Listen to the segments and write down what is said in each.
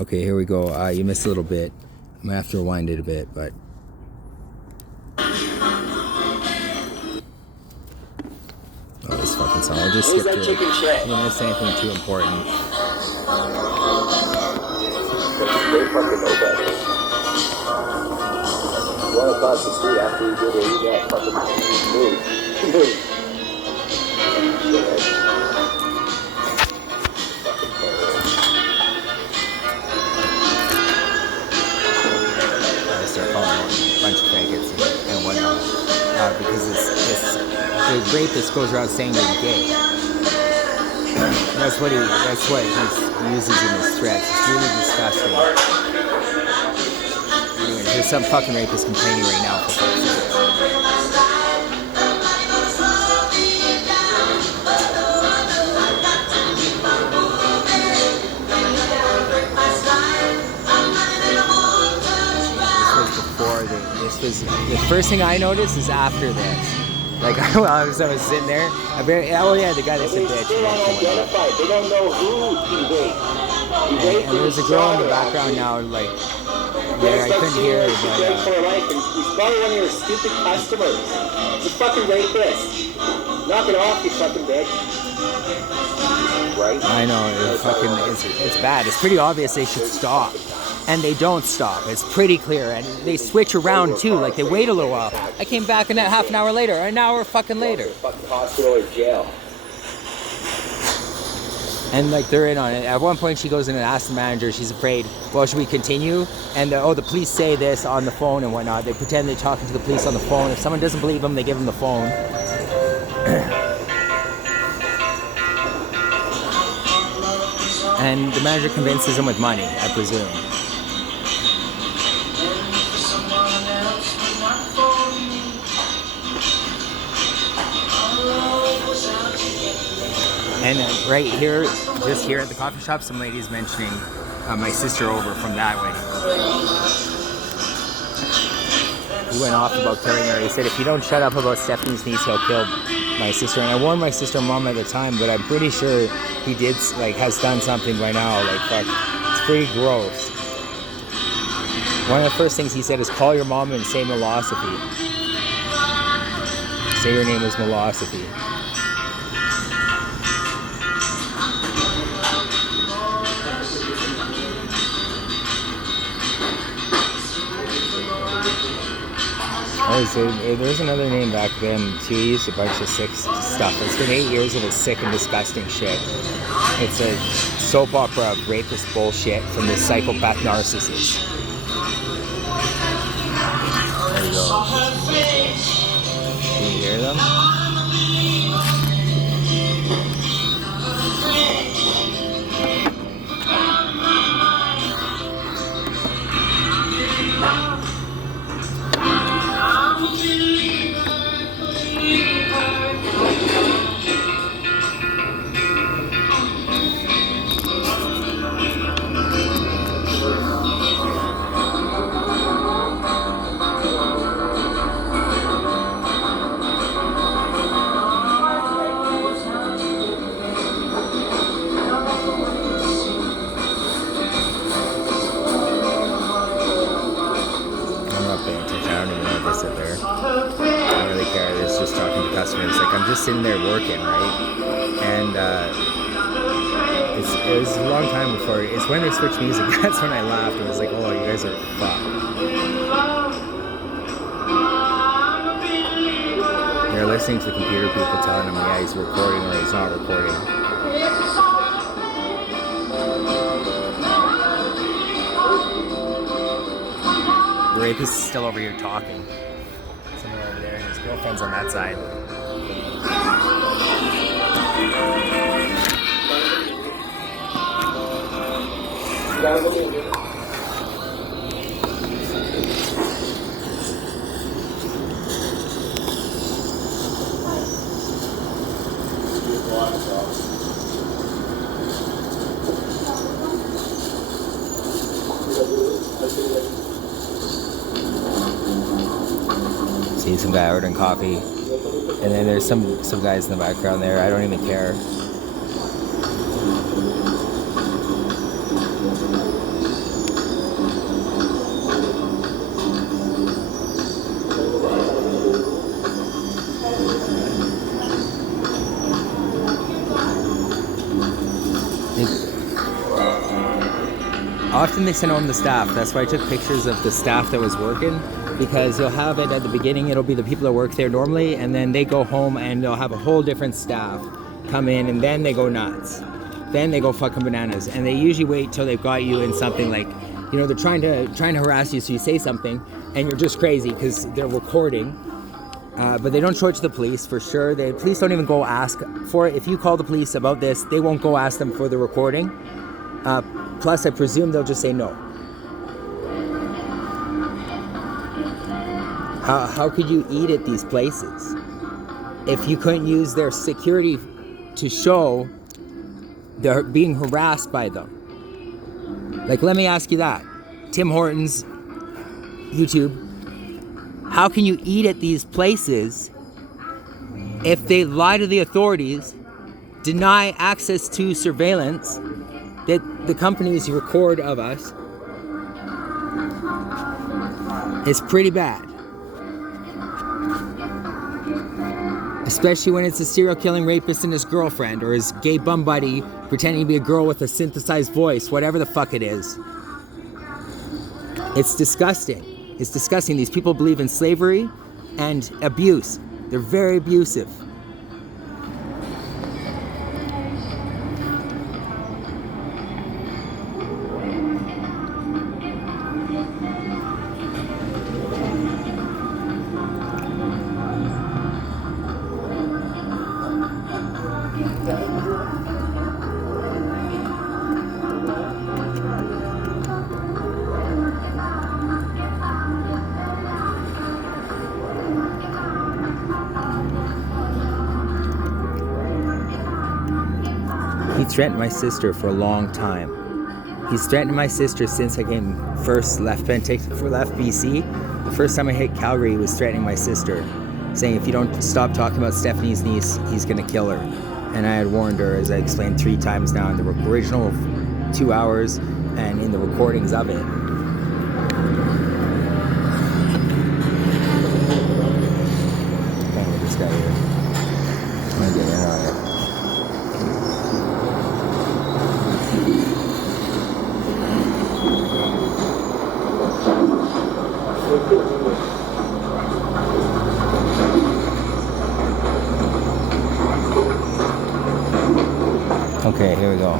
Okay, here we go. You missed a little bit. I'm gonna have to rewind it a bit, but. Oh, this fucking song. I'll just skip through it. I didn't miss anything too important. They fucking know better. You want to cross the street after you do that fucking move. I start calling a bunch of faggots and whatnot. Because the rapist goes around saying they're gay. That's what he uses in his threats. It's really disgusting. Anyway, there's some fucking rapist complaining right now for fuck's sake. The first thing I noticed is after this. Like, while I was sitting there, oh yeah, the guy that said bitch. They don't know who he raped. And there's a girl in the background now, like, yeah, I couldn't hear her, but... He's probably one of your stupid customers. He's a fucking rapist. Knock it off, you fucking bitch. Right? I know, it's bad. It's pretty obvious they should stop. And they don't stop. It's pretty clear. And they switch around too. Like they wait a little while. I came back and half an hour later, an hour fucking later. Fucking hospital or jail. And like they're in on it. At one point she goes in and asks the manager, she's afraid, well, should we continue? And the police say this on the phone and whatnot. They pretend they're talking to the police on the phone. If someone doesn't believe them, they give them the phone. And the manager convinces them with money, I presume. And right here, just here at the coffee shop, some lady's mentioning my sister over from that wedding. He went off about killing her. He said, if you don't shut up about Stephanie's niece, he'll kill my sister. And I warned my sister and mom at the time, but I'm pretty sure he did, like, has done something by now. Like, fuck, it's pretty gross. One of the first things he said is call your mom and say Melosophy. Say your name is Melosophy. There's another name back then too. He used a bunch of sick stuff. It's been 8 years of his sick and disgusting shit. It's a soap opera of rapist bullshit from this psychopath narcissist. There you go. Can you hear them? Sitting there working, right? And it was a long time before. It's when they switched music. That's when I laughed. I was like, "Oh, you guys are fucked." They're listening to the computer people telling them, "Yeah, he's recording or he's not recording." The rapist is still over here talking. Someone over there, and his girlfriend's on that side. See some guy ordering coffee, and then there's some guys in the background there. I don't even care. Often they send home the staff. That's why I took pictures of the staff that was working, because you'll have it at the beginning. It'll be the people that work there normally, and then they go home and they'll have a whole different staff come in, and then they go nuts. Then they go fucking bananas, and they usually wait till they've got you in something like, you know, they're trying to harass you, so you say something, and you're just crazy because they're recording. But they don't show it to the police for sure. The police don't even go ask for it. If you call the police about this, they won't go ask them for the recording. Plus, I presume they'll just say no. How could you eat at these places if you couldn't use their security to show they're being harassed by them? Like, let me ask you that. Tim Hortons, YouTube, how can you eat at these places if they lie to the authorities, deny access to surveillance that the companies record of us? It's pretty bad. Especially when it's a serial killing rapist and his girlfriend, or his gay bum buddy pretending to be a girl with a synthesized voice, whatever the fuck it is. It's disgusting. It's disgusting. These people believe in slavery and abuse. They're very abusive. He threatened my sister for a long time. He's threatened my sister since I left BC. The first time I hit Calgary, he was threatening my sister, saying if you don't stop talking about Stephanie's niece, he's gonna kill her. And I had warned her, as I explained 3 times now in the original 2 hours and in the recordings of it. This guy here. I'm gonna get in on it. Okay, here we go.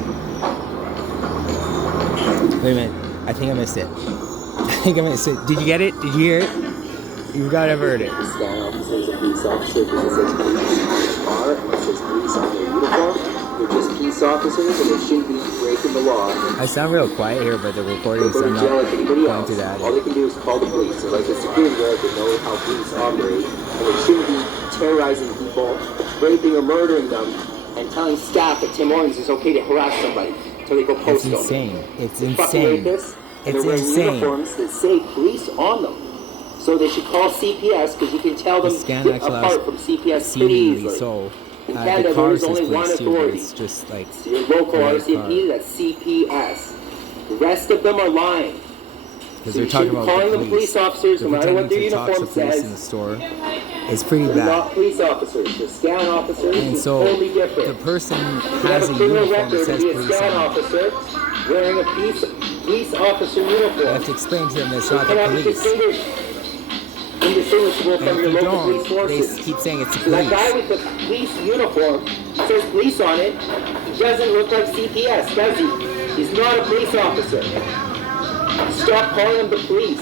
Wait a minute. I think I missed it. Did you get it? Did you hear it? You've got to have heard it. They're just peace officers, and they shouldn't be breaking the law. I sound real quiet here, but the recording, so I'm not going to that. All they can do is call the police. They're like the security guard, they know how police operate, and they shouldn't be terrorizing people, raping or murdering them, and telling staff at Tim Hortons it's okay to harass somebody until they go post them. It's insane. It's insane. It's they're wearing uniforms that say police on them. So they should call CPS, because you can tell them apart from CPS pretty easily. So, in Canada, there is only one authority. It's just like so your local RCMP, that's CPS. The rest of them are lying. Because they're talking about calling them police officers, no matter what their uniform says. In the store. It's pretty bad. They're not police officers. They're scan officers. And it's so totally different. the person you has have a criminal uniform that record says to be a police scan on it. officer wearing a police officer uniform. I have to explain to them it's You not the cannot be police. indistinguishable And from if your you local police don't, they forces. keep saying it's the So that police. guy with the police uniform says police on it. He doesn't look like CPS, does he? He's not a police officer. Stop calling him the police.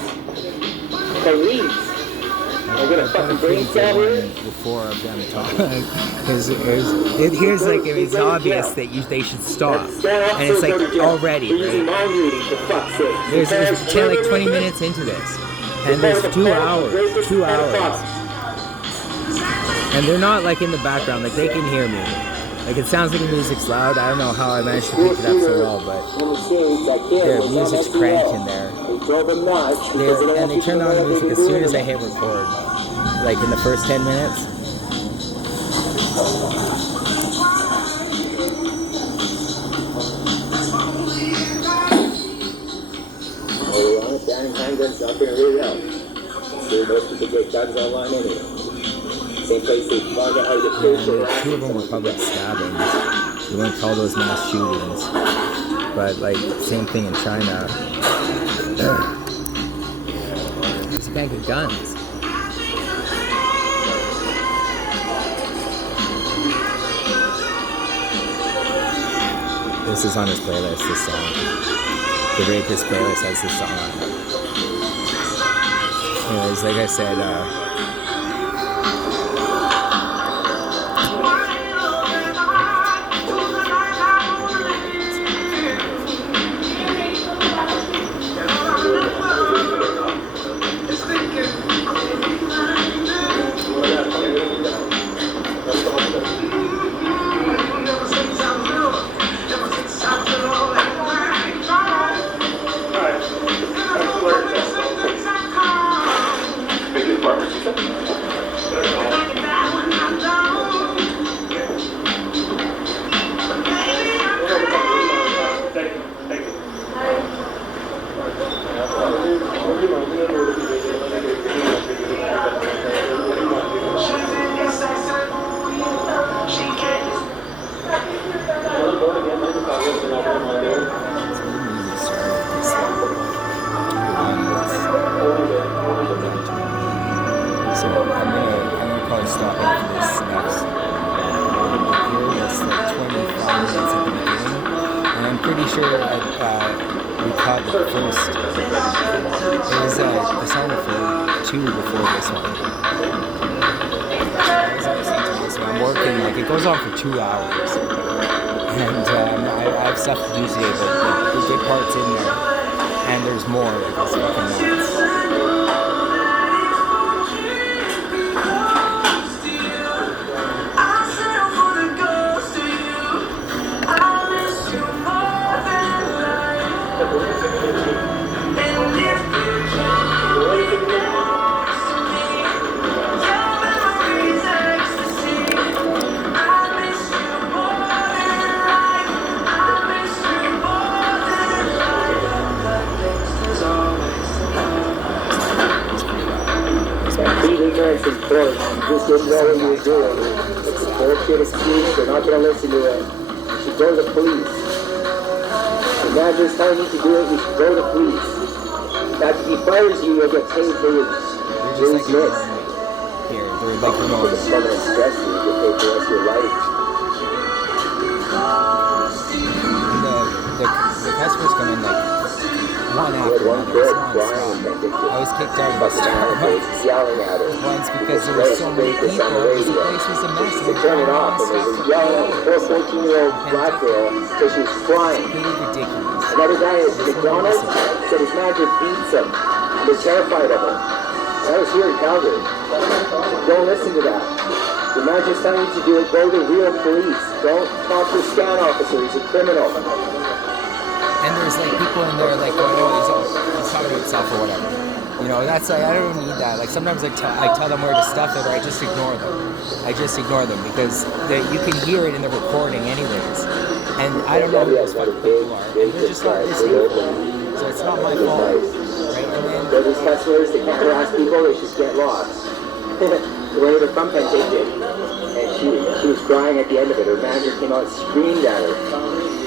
Police. I'm gonna fucking brain cell here. Before of them talking, because here's like it's obvious that they should stop, and it's like already. Right? There's like 20 minutes into this, and there's 2 hours, and they're not like in the background, like they can hear me. Like it sounds like the music's loud. I don't know how I managed to pick it up so well, but their music's cranked in there. And they turned on the music as soon as I hit record, like in the first 10 minutes. Banning handguns not going to really help. So most people get guns online anyway. Same place they find out how to get And 2 of them were public stabbings. You wouldn't call those mass shootings. but like same thing in China. It's a bag of guns. This is on his playlist, this song. The Rapist playlist has this song on it. Anyways, like I said, so I'm gonna probably stop after this next here. That's like 25 minutes at the beginning, and I'm pretty sure we caught the first. It was the song for 2 before this one. I was listening to this one. I'm working, like it goes on for 2 hours, and I have stuff to do today, but like, the good parts in there, and there's more. Like it's fucking nuts. Ignorance in court. You just didn't know what you were doing. It's a bullshit excuse. They're not going to listen to it. You should go to the police. The manager's telling you to do it. You should go to the police. Now, if he fires you, you'll get paid for your dismiss. Here, they're like For the permanent stress, you get paid for the rest of your life. The customers come in like one after another. It's non-stop. I was kicked out of the Starbucks yelling at her. once because there were so many people. The place was a mess. They turned it off and they were yelling at the poor 14-year-old black girl because she was crying. Pretty ridiculous. Another guy at McDonald's said his manager beats him. They're terrified of him. That was here in Calgary. Don't listen to that. The manager's telling you to do it. Go to real police. Don't talk to a scan officer. He's a criminal. And there's like people in there like going, oh, he's talking to himself or whatever. You know, that's like, I don't need that. Like sometimes I tell them where to stuff it, or I just ignore them. I just ignore them because you can hear it in the recording anyways. And I don't know who those fucking people are. And they're just not listening. So it's not my fault. Right? And then, they're these customers, they can't harass people, they just get lost. The way the front page did. And she was crying at the end of it. Her manager came out and screamed at her,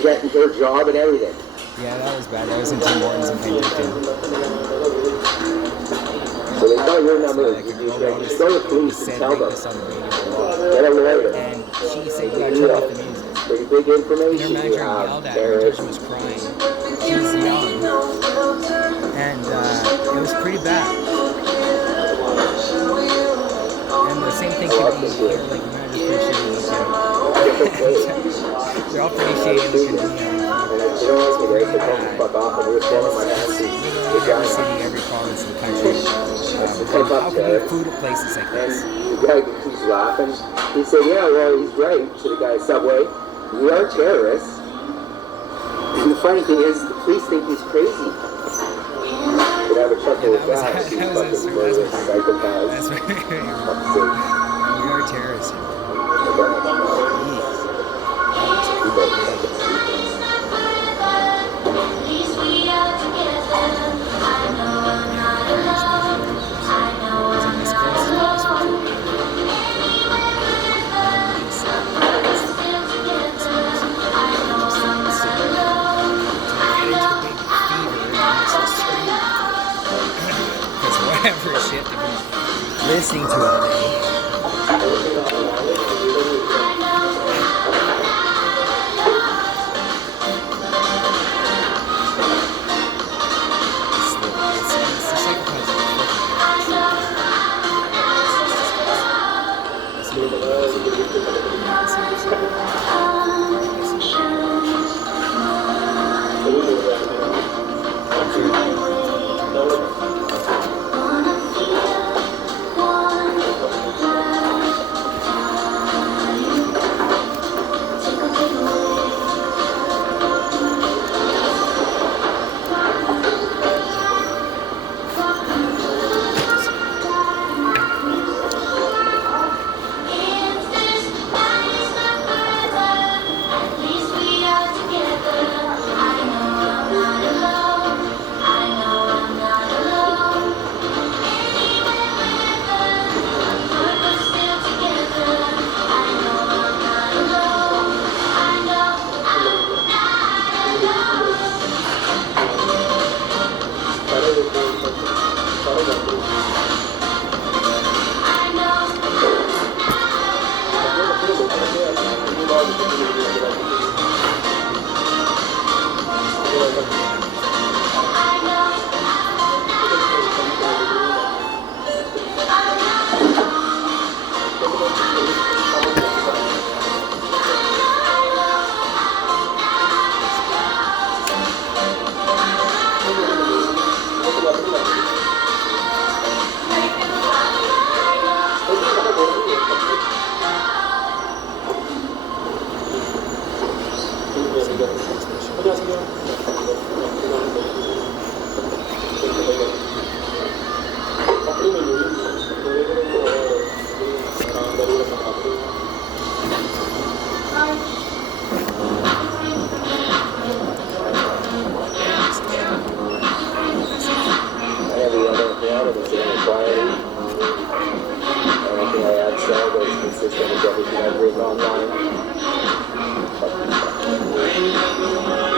threatened her job and everything. yeah, that was bad. I was in Tim Hortons in Penticton. So they got your number. You just go to the police and tell them. Get a lawyer. And she said, you gotta turn off the music. Pretty big And her information you manager have yelled at her there. until she was crying. She was young. And it was pretty bad. And the same thing could be here, like the manager's pretty shitty. They're all pretty shady looking. You don't like me there, so tell me to fuck off and we're throwing my hands to the Every giant. city, every province in the country. How can you food at places like And this? the guy, he's laughing. He said, yeah, well, he's right, to the guy at Subway. We are terrorists. And the funny thing is, the police think he's crazy. Could have a chuckle with that. These fucking murderous psychopaths. That's right. Fuck's sake. We are terrorists. listening to all day.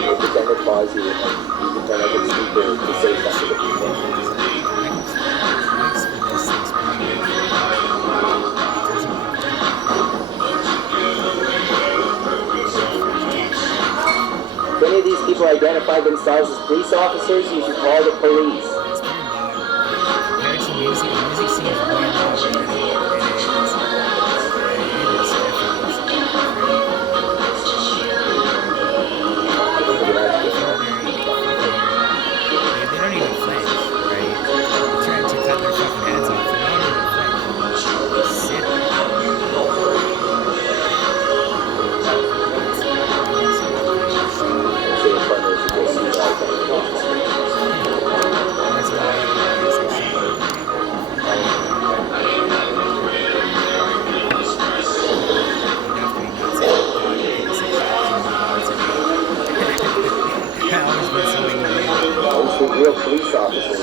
It's the sacrifice of If any of these people identify themselves as police officers, you should call the police. It's pretty loud. Compared to music, the music scene is way louder than it is. It is they don't even flinch, right? They're trying to cut their fucking heads off. They don't even flinch. They sit there. Real police officers.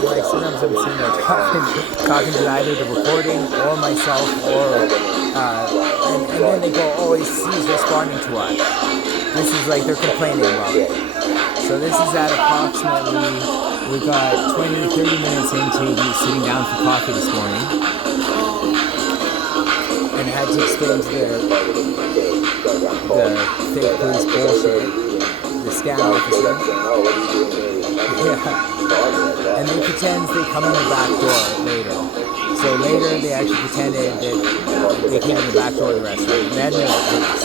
Like sometimes I'm sitting there talking to either the recording or myself, or and then they go, "Oh, he's responding to us." This is like they're complaining about it. So this is at approximately, we got 20-30 minutes into me sitting down for coffee this morning, and I had to explain to the fake police bullshit, the scam officer. Yeah. And they pretend they come in the back door later. So later they actually pretended that they came in the back door of the restaurant. And that made it worse.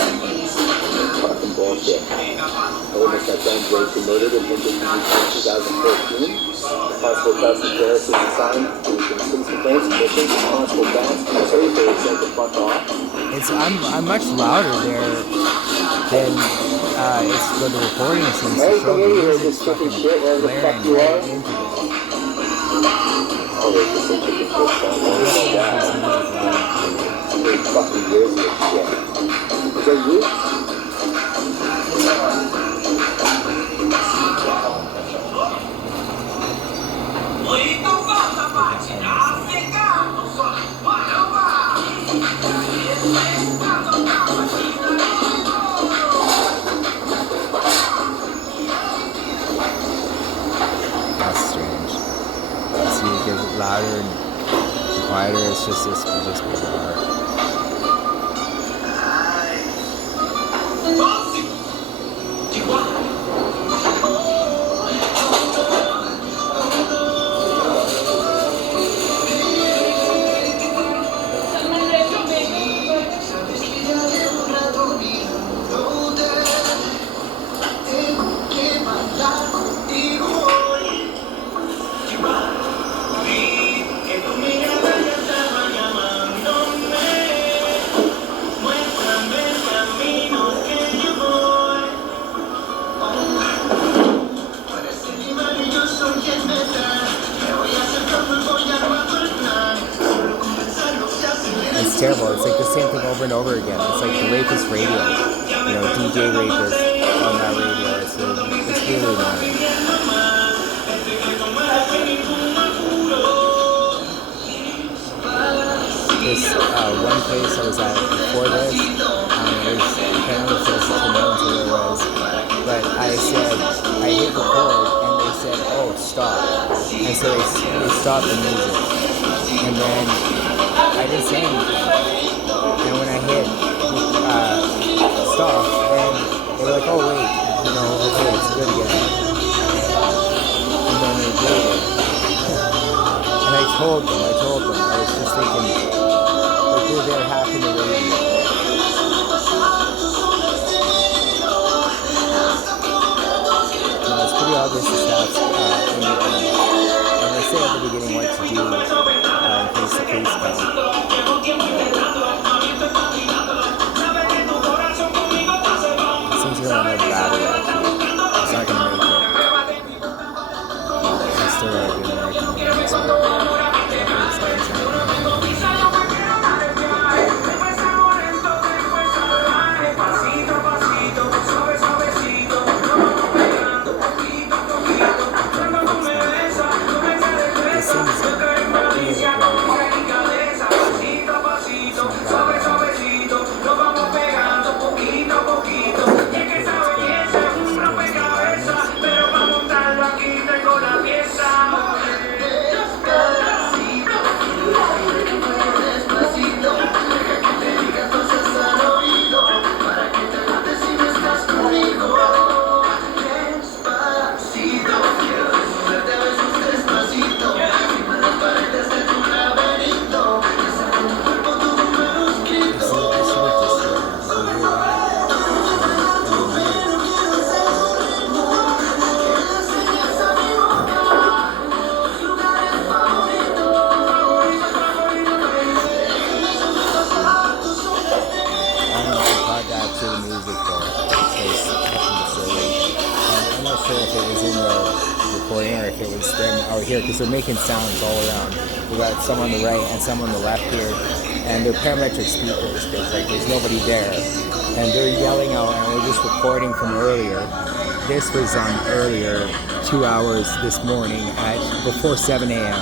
Fucking bullshit. A witness that James Lacey murdered in Hinton in 2014. The possible custody Paris was assigned to citizen complaints, missions, responsible bans, and so they said to fuck off. I'm much louder there than it's what the recording seems to show. The music is fucking blaring right into it. Oh, there's just some chicken shit going on. It's fucking years of shit. Is that you? louder and quieter. It's just bizarre. It's terrible. It's like the same thing over and over again. It's like the Rapist Radio. You know, DJ Rapist on that radio. It's really annoying. This one place I was at before this, it was apparently close to known to where it was. But I said, I hit record, and they said, oh, stop. And so they stopped the music. And then I didn't say anything. And when I hit stop, then they were like, oh wait, you know, okay, it's good again. And then they did it. And I told them, I was just thinking, like they're there half in the radio. It's pretty obvious the stats in the and they say at the beginning what to do in case the case comes. Seems to run out of battery actually. It's not going to make it. I still got a good mark on this one. Or if it was them out here, because they're making sounds all around. We got some on the right and some on the left here, and they're parametric speakers because like there's nobody there, and they're yelling out. And we're just recording from earlier. This was earlier, 2 hours this morning at before 7 a.m.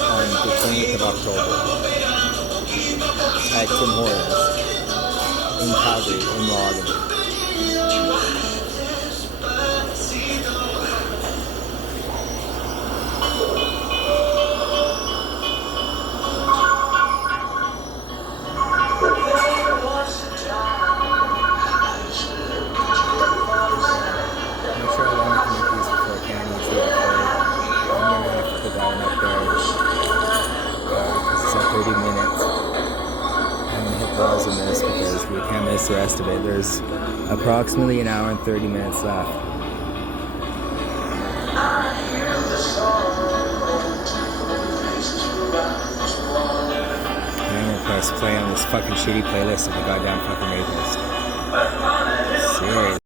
On the 20th of October at Tim Hortons. In Calgary, in Logan. In this because we can't miss the rest of it. There's approximately an hour and 30 minutes left. I'm gonna press play on this fucking shitty playlist of the goddamn fucking Rapist. Serious.